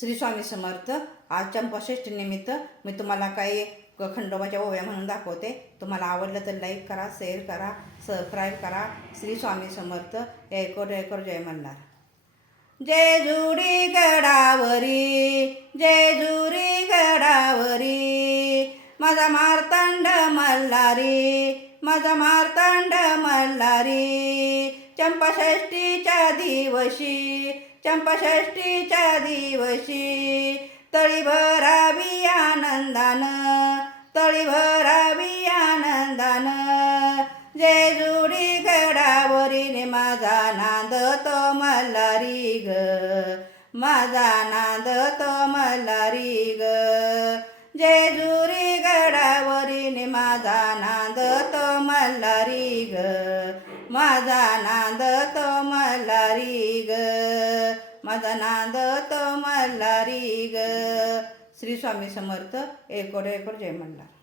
श्री स्वामी समर्थ. आज चंपाषष्ठी निमित्त मी तुम्हाला काही खंडोबाच्या ओव्या म्हणून दाखवते. तुम्हाला आवडलं तर लाईक करा, शेअर करा, सबस्क्राईब करा. श्री स्वामी समर्थ. ऐकोर ऐकोर जय मल्हार. जेजुरी गडावरी, जेजुरी गडावरी, माझा मार्तंड मल्हारी, माझा मार्तंड मल्हारी. चंपाषष्ठीच्या दिवशी, चंपाषष्ठीच्या दिवशी, तळी भरावी आनंदानं, तळी भरावी आनंदानं. जेजुरी गडावरीने माझा नांद तो मल्हारी ग, माझा नांद तो मल्हारी ग. जेजुरी गडावरीने माझा नांद तो मल्हारी ग, माझा नांद तो मल्हारी ग, माझा नांद तो मल्हारी ग. श्री स्वामी समर्थ. ऐकोर ऐकोर जय मल्हार.